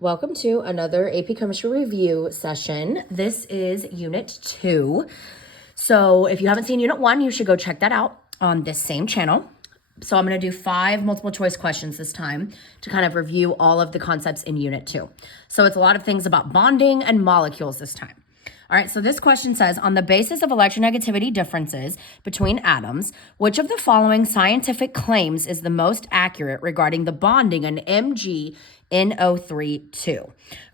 Welcome to another AP Chemistry Review session. This is Unit 2. So if you haven't seen Unit 1, you should go check that out on this same channel. So I'm going to do 5 multiple choice questions this time to kind of review all of the concepts in Unit 2. So it's a lot of things about bonding and molecules this time. All right, so this question says, on the basis of electronegativity differences between atoms, which of the following scientific claims is the most accurate regarding the bonding in MgNO3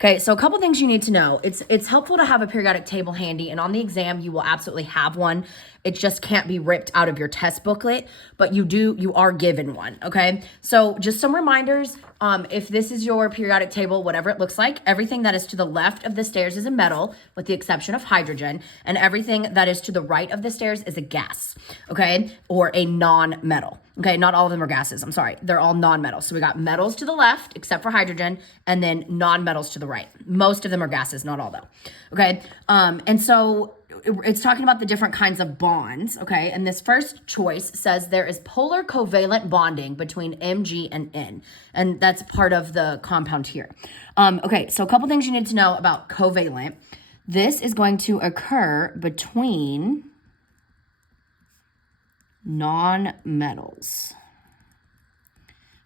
Okay, so a couple things you need to know. It's helpful to have a periodic table handy, and on the exam, you will absolutely have one. It just can't be ripped out of your test booklet, but you are given one, okay? So just some reminders. If this is your periodic table, whatever it looks like, everything that is to the left of the stairs is a metal, with the exception of hydrogen, and everything that is to the right of the stairs is a gas, okay? Or a non-metal. Okay, not all of them are gases. I'm sorry. They're all non-metals. So we got metals to the left, except for hydrogen, and then non-metals to the right. Most of them are gases, not all though. Okay, and so it's talking about the different kinds of bonds, okay? And this first choice says there is polar covalent bonding between Mg and N, and that's part of the compound here. Okay, so a couple things you need to know about covalent. This is going to occur between non-metals.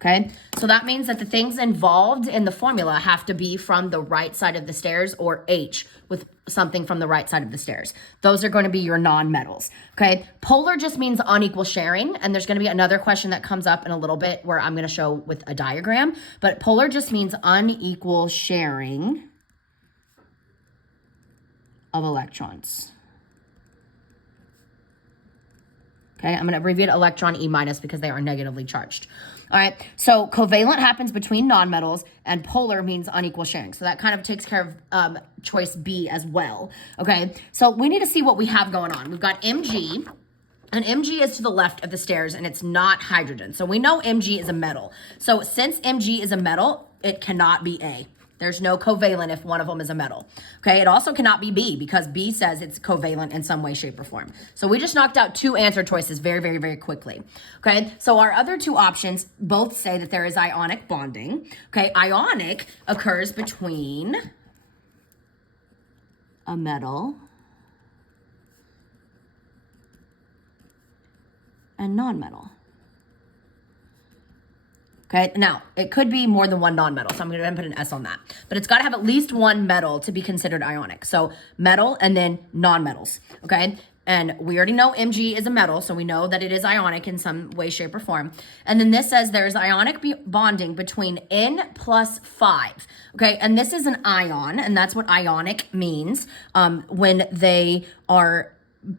Okay, so that means that the things involved in the formula have to be from the right side of the stairs, or H with something from the right side of the stairs. Those are going to be your non-metals. Okay, polar just means unequal sharing, and there's going to be another question that comes up in a little bit where I'm going to show with a diagram, but polar just means unequal sharing of electrons. Okay, I'm going to abbreviate electron E- because they are negatively charged. All right, so covalent happens between nonmetals, and polar means unequal sharing. So that kind of takes care of choice B as well. Okay, so we need to see what we have going on. We've got Mg, and Mg is to the left of the stairs, and it's not hydrogen. So we know Mg is a metal. So since Mg is a metal, it cannot be A. There's no covalent if one of them is a metal. Okay, it also cannot be B because B says it's covalent in some way, shape, or form. So we just knocked out 2 answer choices very, very, very quickly. Okay, so our other 2 options both say that there is ionic bonding. Okay, ionic occurs between a metal and non-metal. Okay, now it could be more than one non-metal, so I'm going to put an S on that. But it's got to have at least one metal to be considered ionic. So metal and then non-metals, okay? And we already know Mg is a metal, so we know that it is ionic in some way, shape, or form. And then this says there's ionic bonding between N plus 5, okay? And this is an ion, and that's what ionic means when they are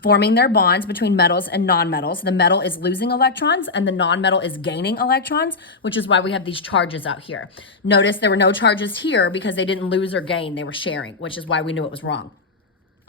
forming their bonds between metals and non-metals. The metal is losing electrons and the non-metal is gaining electrons, which is why we have these charges out here. Notice there were no charges here because they didn't lose or gain. They were sharing, which is why we knew it was wrong.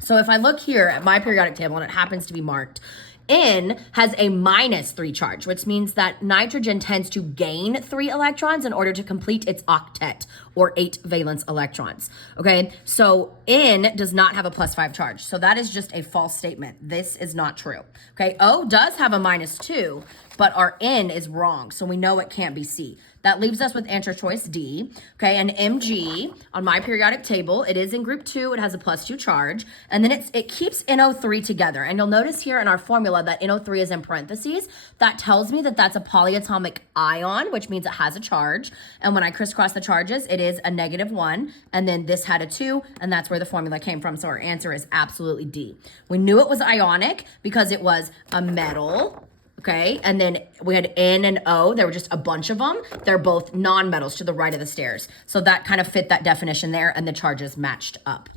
So if I look here at my periodic table and it happens to be marked, N has a -3 charge, which means that nitrogen tends to gain 3 electrons in order to complete its octet, or 8 valence electrons. Okay, so N does not have a +5 charge. So that is just a false statement. This is not true. Okay, O does have a -2, but our N is wrong. So we know it can't be C. That leaves us with answer choice D. Okay, and Mg on my periodic table, it is in group 2. It has a +2 charge, and then it keeps NO3 together. And you'll notice here in our formula that NO3 is in parentheses. That tells me that that's a polyatomic ion, which means it has a charge. And when I crisscross the charges, it is a -1, and then this had a 2, and that's where the formula came from. So our answer is absolutely D. We knew it was ionic because it was a metal. Okay, and then we had N and O. There were just a bunch of them. They're both non-metals to the right of the stairs. So that kind of fit that definition there, and the charges matched up.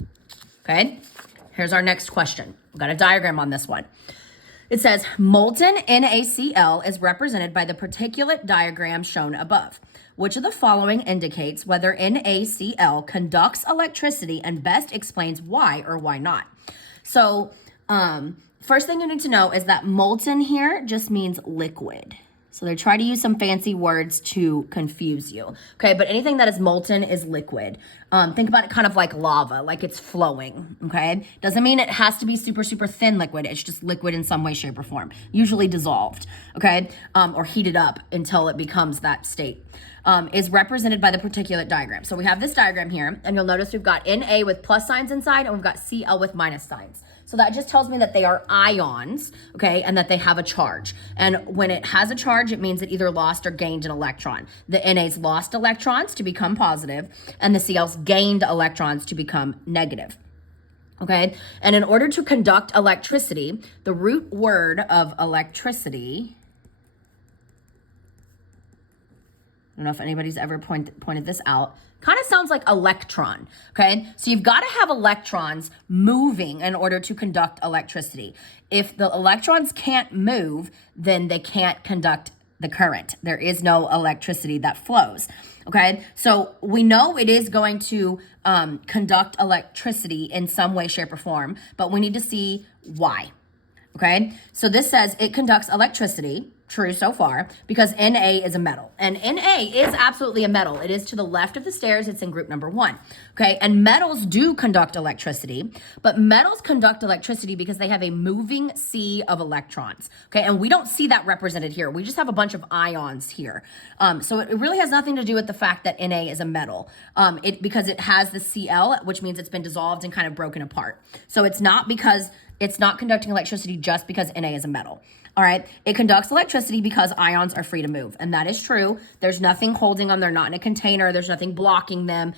Okay, here's our next question. We've got a diagram on this one. It says, molten NaCl is represented by the particulate diagram shown above. Which of the following indicates whether NaCl conducts electricity and best explains why or why not? So, first thing you need to know is that molten here just means liquid. So they try to use some fancy words to confuse you. Okay, but anything that is molten is liquid. Think about it kind of like lava, like it's flowing, okay? Doesn't mean it has to be super, super thin liquid. It's just liquid in some way, shape, or form, usually dissolved, okay? Or heated up until it becomes that state. is represented by the particulate diagram. So we have this diagram here, and you'll notice we've got Na with plus signs inside, and we've got Cl with minus signs. So that just tells me that they are ions, okay, and that they have a charge. And when it has a charge, it means it either lost or gained an electron. The Na's lost electrons to become positive, and the Cl's gained electrons to become negative. Okay, and in order to conduct electricity, the root word of electricity, I don't know if anybody's ever pointed this out, kind of sounds like electron, okay? So you've got to have electrons moving in order to conduct electricity. If the electrons can't move, then they can't conduct the current. There is no electricity that flows, okay? So we know it is going to conduct electricity in some way, shape, or form, but we need to see why, okay? So this says it conducts electricity. True so far, because Na is a metal. And Na is absolutely a metal. It is to the left of the stairs. It's in group number 1. Okay, and metals do conduct electricity, but metals conduct electricity because they have a moving sea of electrons. Okay, and we don't see that represented here. We just have a bunch of ions here. So it really has nothing to do with the fact that Na is a metal, because it has the Cl, which means it's been dissolved and kind of broken apart. So it's not because it's not conducting electricity just because Na is a metal. All right, it conducts electricity because ions are free to move, and that is true. There's nothing holding them. They're not in a container. There's nothing blocking them,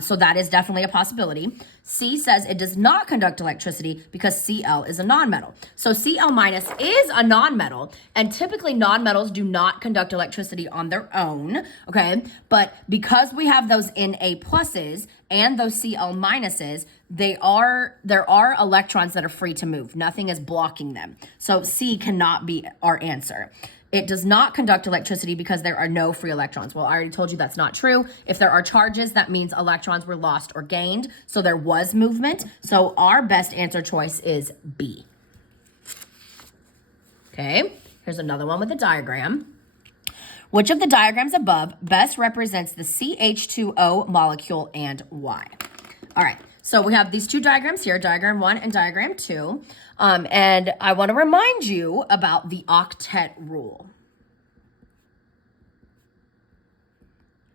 so that is definitely a possibility. C says it does not conduct electricity because Cl is a nonmetal. So Cl minus is a nonmetal, and typically nonmetals do not conduct electricity on their own, okay? But because we have those Na pluses and those Cl minuses, there are electrons that are free to move. Nothing is blocking them. So C cannot be our answer. It does not conduct electricity because there are no free electrons. Well, I already told you that's not true. If there are charges, that means electrons were lost or gained. So there was movement. So our best answer choice is B. Okay, here's another one with a diagram. Which of the diagrams above best represents the CH2O molecule and why? All right, so we have these two diagrams here, diagram 1 and diagram 2. And I want to remind you about the octet rule.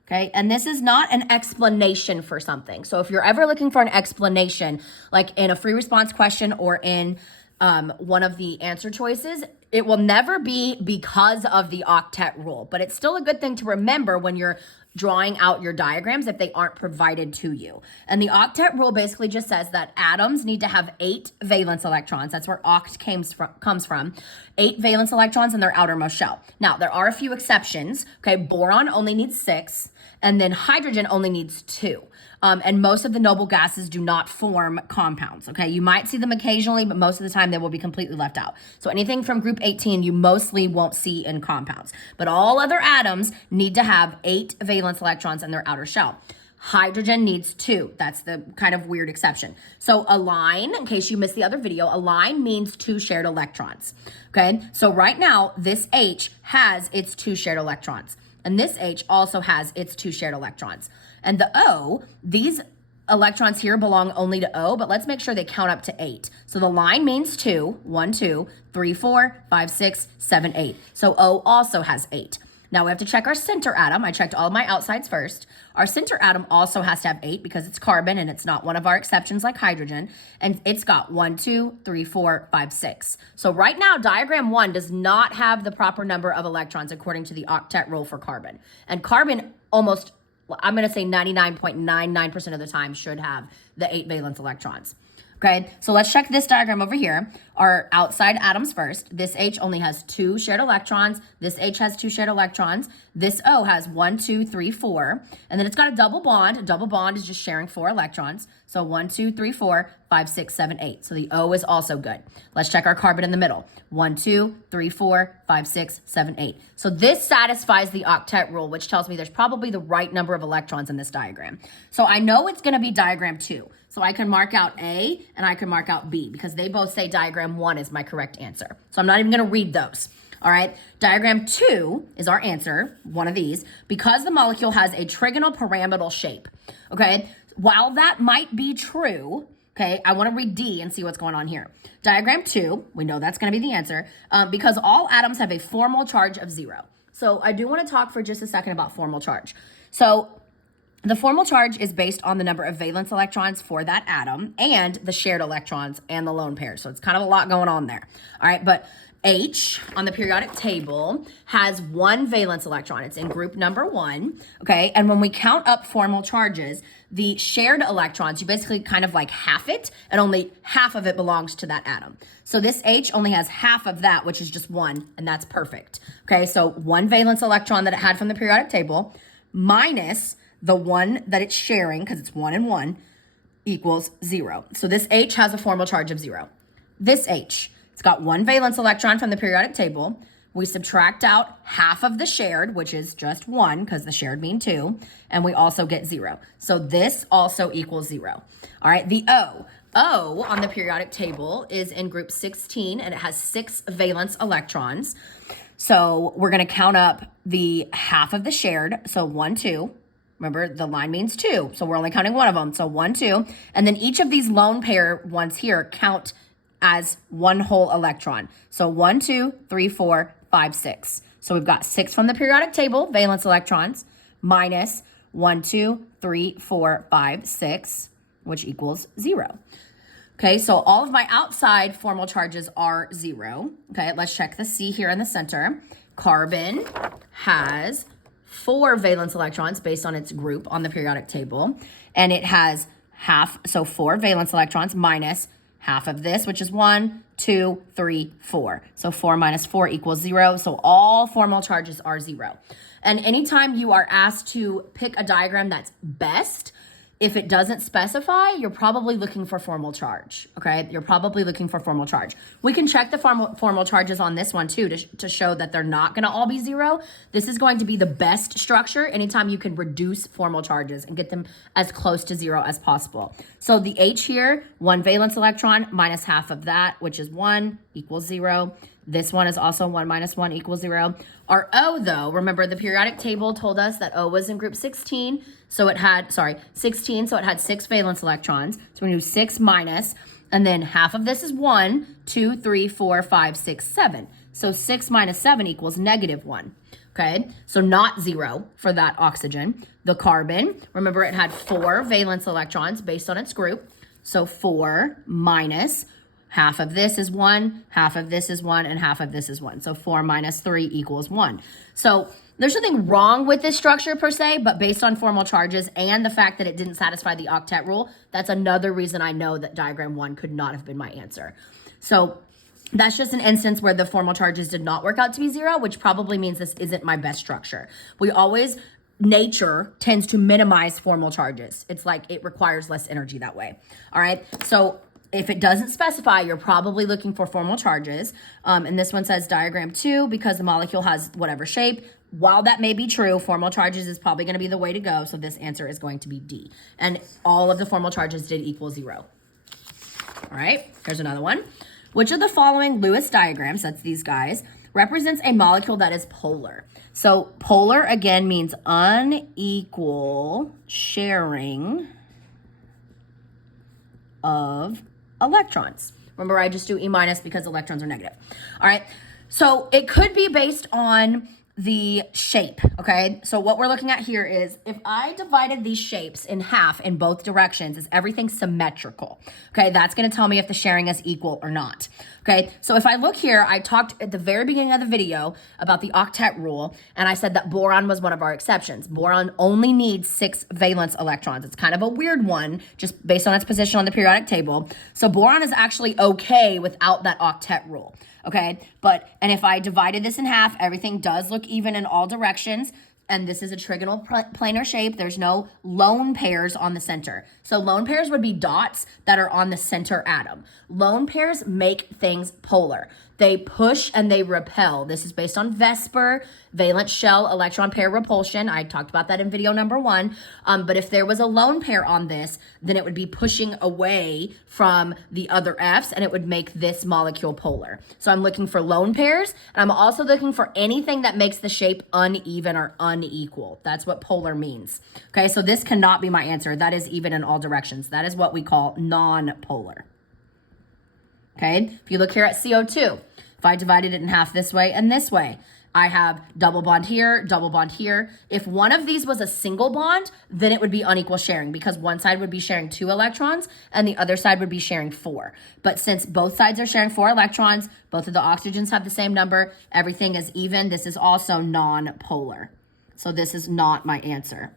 Okay, and this is not an explanation for something. So if you're ever looking for an explanation, like in a free response question or in one of the answer choices, it will never be because of the octet rule, but it's still a good thing to remember when you're drawing out your diagrams if they aren't provided to you. And the octet rule basically just says that atoms need to have 8 valence electrons. That's where oct comes from. 8 valence electrons in their outermost shell. Now, there are a few exceptions. Okay, boron only needs 6, and then hydrogen only needs 2. And most of the noble gases do not form compounds, okay? You might see them occasionally, but most of the time they will be completely left out. So anything from group 18, you mostly won't see in compounds. But all other atoms need to have 8 valence electrons in their outer shell. Hydrogen needs 2. That's the kind of weird exception. So a line, in case you missed the other video, a line means 2 shared electrons, okay? So right now, this H has its 2 shared electrons. And this H also has its 2 shared electrons. And the O, these electrons here belong only to O, but let's make sure they count up to 8. So the line means 2, 1, 2, 3, 4, 5, 6, 7, 8. So O also has 8. Now we have to check our center atom. I checked all of my outsides first. Our center atom also has to have 8 because it's carbon and it's not one of our exceptions like hydrogen. And it's got 1, 2, 3, 4, 5, 6. So right now, diagram 1 does not have the proper number of electrons according to the octet rule for carbon. And carbon almost, I'm going to say 99.99% of the time should have the 8 valence electrons. Okay, so let's check this diagram over here. Our outside atoms first. This H only has 2 shared electrons. This H has 2 shared electrons. This O has 1, 2, 3, 4. And then it's got a double bond. A double bond is just sharing 4 electrons. So 1, 2, 3, 4, 5, 6, 7, 8. So the O is also good. Let's check our carbon in the middle. 1, 2, 3, 4, 5, 6, 7, 8. So this satisfies the octet rule, which tells me there's probably the right number of electrons in this diagram. So I know it's going to be diagram 2. So I can mark out A and I can mark out B because they both say diagram 1 is my correct answer. So I'm not even going to read those. All right. Diagram 2 is our answer, one of these, because the molecule has a trigonal pyramidal shape. Okay. While that might be true, okay, I want to read D and see what's going on here. Diagram 2, we know that's going to be the answer, because all atoms have a formal charge of 0. So I do want to talk for just a second about formal charge. So the formal charge is based on the number of valence electrons for that atom and the shared electrons and the lone pairs. So it's kind of a lot going on there. All right, but H on the periodic table has one valence electron. It's in group number 1, okay? And when we count up formal charges, the shared electrons, you basically kind of like half it, and only half of it belongs to that atom. So this H only has half of that, which is just 1, and that's perfect. Okay, so one valence electron that it had from the periodic table minus the one that it's sharing, because it's 1 and 1, equals 0. So this H has a formal charge of 0. This H, it's got one valence electron from the periodic table. We subtract out half of the shared, which is just 1, because the shared mean 2, and we also get 0. So this also equals 0. All right, the O. O on the periodic table is in group 16, and it has 6 valence electrons. So we're going to count up the half of the shared, so 1, 2. Remember, the line means 2, so we're only counting one of them. So 1, 2, and then each of these lone pair ones here count as one whole electron. So 1, 2, 3, 4, 5, 6. So we've got 6 from the periodic table, valence electrons, minus 1, 2, 3, 4, 5, 6, which equals 0. Okay, so all of my outside formal charges are 0. Okay, let's check the C here in the center. Carbon has 4 valence electrons based on its group on the periodic table. And it has half, so 4 valence electrons minus half of this, which is 1, 2, 3, 4. So 4 minus 4 equals 0. So all formal charges are 0. And anytime you are asked to pick a diagram that's best, if it doesn't specify, you're probably looking for formal charge, okay? You're probably looking for formal charge. We can check the formal charges on this one too to show that they're not gonna all be 0. This is going to be the best structure anytime you can reduce formal charges and get them as close to 0 as possible. So the H here, 1 valence electron minus half of that, which is 1, equals 0. This one is also 1 minus 1 equals 0. Our O, though, remember the periodic table told us that O was in group 16, so it had, 16, so it had 6 valence electrons. So we do 6 minus, and then half of this is 1, 2, 3, 4, 5, 6, 7. So 6 minus 7 equals negative 1. Okay, so not 0 for that oxygen. The carbon, remember it had 4 valence electrons based on its group. So 4 minus half of this is 1, half of this is 1, and half of this is 1. So 4 minus 3 equals 1. So there's nothing wrong with this structure per se, but based on formal charges and the fact that it didn't satisfy the octet rule, that's another reason I know that diagram 1 could not have been my answer. So that's just an instance where the formal charges did not work out to be 0, which probably means this isn't my best structure. Nature tends to minimize formal charges. It's like it requires less energy that way. All right, so if it doesn't specify, you're probably looking for formal charges. And this one says diagram 2 because the molecule has whatever shape. While that may be true, formal charges is probably going to be the way to go. So this answer is going to be D. And all of the formal charges did equal 0. All right, here's another one. Which of the following Lewis diagrams, that's these guys, represents a molecule that is polar? So polar, again, means unequal sharing of electrons. Remember, I just do E minus because electrons are negative. All right, so it could be based on the shape, okay? So what we're looking at here is if I divided these shapes in half in both directions, is everything symmetrical? Okay, that's gonna tell me if the sharing is equal or not. Okay, so if I look here, I talked at the very beginning of the video about the octet rule, and I said that boron was one of our exceptions. Boron only needs 6 valence electrons. It's kind of a weird one, just based on its position on the periodic table. So boron is actually okay without that octet rule. Okay, and if I divided this in half, everything does look even in all directions. And this is a trigonal planar shape. There's no lone pairs on the center. So lone pairs would be dots that are on the center atom. Lone pairs make things polar. They push and they repel. This is based on VSEPR, valence shell electron pair repulsion. I talked about that in video number 1. But if there was a lone pair on this, then it would be pushing away from the other Fs and it would make this molecule polar. So I'm looking for lone pairs, and I'm also looking for anything that makes the shape uneven or unequal. That's what polar means. Okay, so this cannot be my answer. That is even in all directions. That is what we call non-polar. Okay, if you look here at CO2, if I divided it in half this way and this way, I have double bond here, double bond here. If one of these was a single bond, then it would be unequal sharing because one side would be sharing 2 electrons and the other side would be sharing 4. But since both sides are sharing 4 electrons, both of the oxygens have the same number, everything is even. This is also non-polar. So this is not my answer.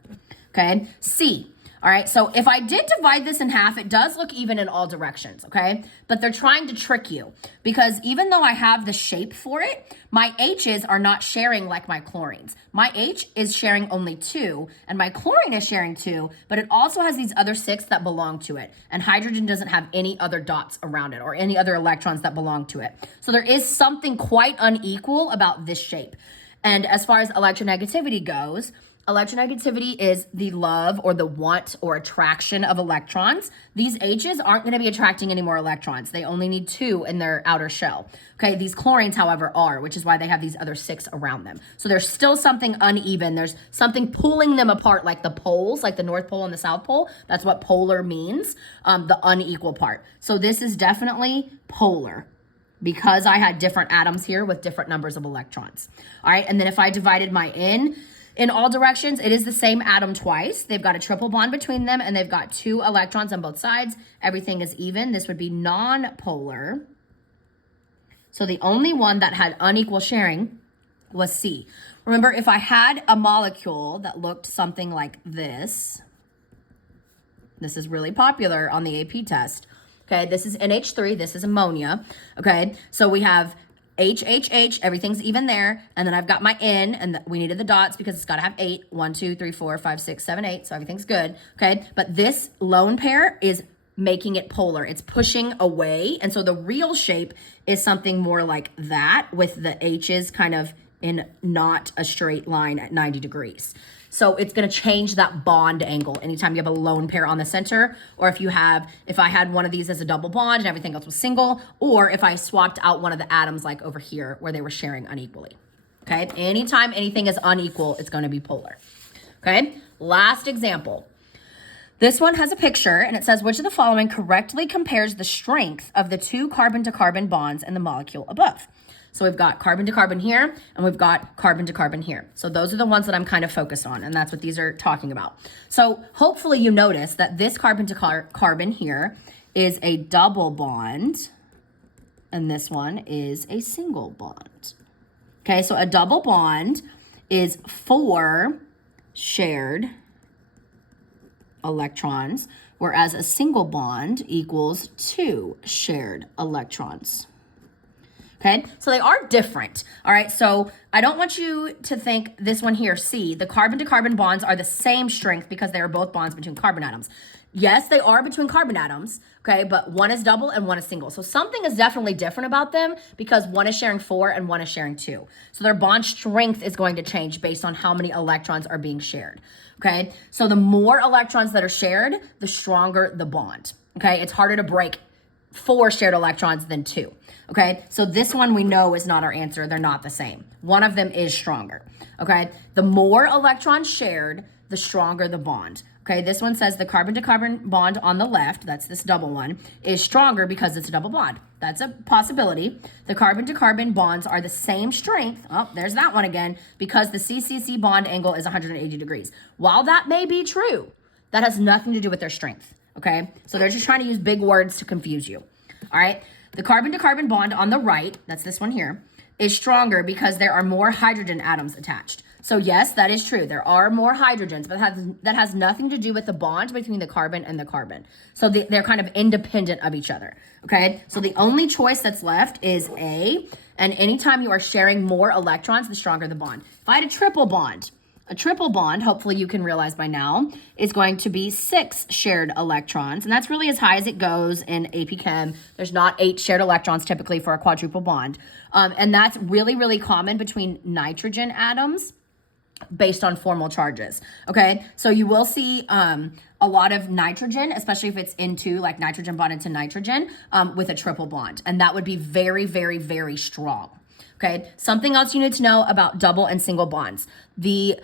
Okay, C. All right, so if I did divide this in half, it does look even in all directions, okay? But they're trying to trick you because even though I have the shape for it, my H's are not sharing like my chlorines. My H is sharing only 2, and my chlorine is sharing 2, but it also has these other 6 that belong to it. And hydrogen doesn't have any other dots around it or any other electrons that belong to it. So there is something quite unequal about this shape. And as far as electronegativity goes, electronegativity is the love or the want or attraction of electrons. These H's aren't going to be attracting any more electrons. They only need 2 in their outer shell. Okay, these chlorines, however, are, which is why they have these other 6 around them. So there's still something uneven. There's something pulling them apart, like the poles, like the North Pole and the South Pole. That's what polar means, the unequal part. So this is definitely polar, because I had different atoms here with different numbers of electrons. All right, and then if I divided my N in all directions, it is the same atom twice. They've got a triple bond between them, and they've got 2 electrons on both sides. Everything is even. This would be non-polar. So the only one that had unequal sharing was C. Remember, if I had a molecule that looked something like this is really popular on the AP test. Okay, this is NH3, this is ammonia. Okay, so we have H, H, H, everything's even there. And then I've got my N, and we needed the dots because it's got to have 8. 1, 2, 3, 4, 5, 6, 7, 8. So everything's good. Okay, but this lone pair is making it polar. It's pushing away. And so the real shape is something more like that, with the H's kind of in not a straight line at 90 degrees. So it's going to change that bond angle anytime you have a lone pair on the center, or if I had one of these as a double bond and everything else was single, or if I swapped out one of the atoms like over here where they were sharing unequally. Okay, anytime anything is unequal, it's going to be polar. Okay, last example. This one has a picture and it says, which of the following correctly compares the strength of the 2 carbon-to-carbon bonds in the molecule above? So we've got carbon to carbon here, and we've got carbon to carbon here. So those are the ones that I'm kind of focused on, and that's what these are talking about. So hopefully you notice that this carbon to carbon here is a double bond, and this one is a single bond. Okay, so a double bond is 4 shared electrons, whereas a single bond equals 2 shared electrons. Okay, so they are different. All right, so I don't want you to think this one here, C, the carbon-to-carbon bonds are the same strength because they are both bonds between carbon atoms. Yes, they are between carbon atoms, okay, but one is double and one is single. So something is definitely different about them because one is sharing 4 and one is sharing 2. So their bond strength is going to change based on how many electrons are being shared, okay? So the more electrons that are shared, the stronger the bond, okay? It's harder to break 4 shared electrons than 2. Okay, so this one we know is not our answer. They're not the same. One of them is stronger. Okay, the more electrons shared, the stronger the bond. Okay, this one says the carbon-to-carbon bond on the left, that's this double one, is stronger because it's a double bond. That's a possibility. The carbon-to-carbon bonds are the same strength. Oh, there's that one again, because the CCC bond angle is 180 degrees. While that may be true, that has nothing to do with their strength. Okay, so they're just trying to use big words to confuse you. All right. The carbon-to-carbon bond on the right, that's this one here, is stronger because there are more hydrogen atoms attached. So yes, that is true. There are more hydrogens, but that has nothing to do with the bond between the carbon and the carbon. So they're kind of independent of each other, okay? So the only choice that's left is A, and anytime you are sharing more electrons, the stronger the bond. If I had a triple bond, hopefully you can realize by now, is going to be 6 shared electrons. And that's really as high as it goes in AP Chem. There's not 8 shared electrons typically for a quadruple bond. And that's really, really common between nitrogen atoms based on formal charges. Okay, so you will see a lot of nitrogen, especially if it's into like nitrogen bonded to nitrogen with a triple bond. And that would be very, very, very strong. Okay, something else you need to know about double and single bonds. The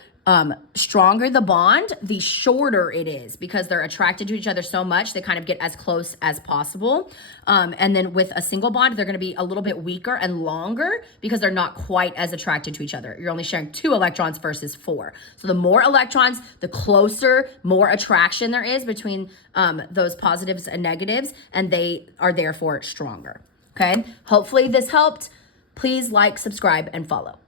stronger the bond, the shorter it is, because they're attracted to each other so much, they kind of get as close as possible. And then with a single bond, they're going to be a little bit weaker and longer because they're not quite as attracted to each other. You're only sharing 2 electrons versus 4. So the more electrons, the closer, more attraction there is between those positives and negatives, and they are therefore stronger. Okay, hopefully this helped. Please like, subscribe, and follow.